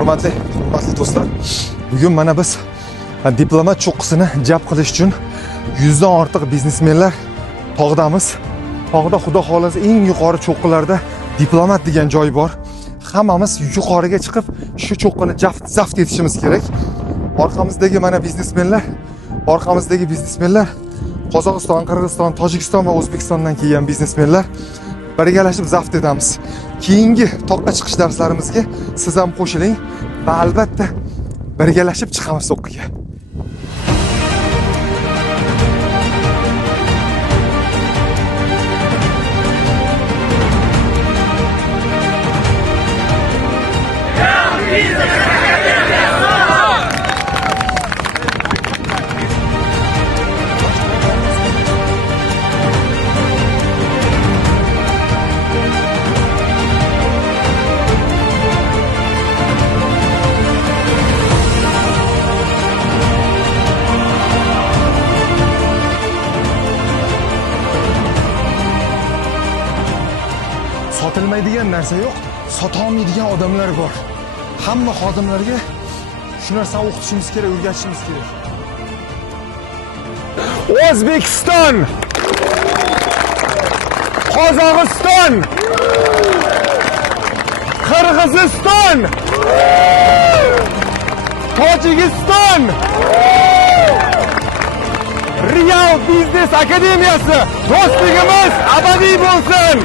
Hurmatli do'stlar, bugun mana biz diplomat cho'qqisini jalb qilish uchun 100 dan ortiq biznesmenlar tog'damiz. Tog'da xudo xolasa eng yuqori cho'qqilarda diplomat degan joy bor. Hammamiz yuqoriga chiqib shu cho'qqini zaft etishimiz kerak. Orqamizdagi mana biznesmenlar, Qozog'iston, Qirg'iziston, Tojikiston va O'zbekistondan kelgan biznesmenlar birgalashib zaft etamiz. Keyingi toqqa chiqish darslarimizga siz ham qo'shiling va albatta birgalashib chiqamiz to'qqiga. Sotilmaydigan narsa yo'q, sotolmaydigan odamlar bor. Hamma xodimlarga shu narsani o'qitishimiz kerak, o'rgatishimiz kerak. O'zbekiston, Qozog'iston, Qirg'iziston, Tojikiston, Real Biznes Akademiyasi do'stligimiz abadiy bo'lsin.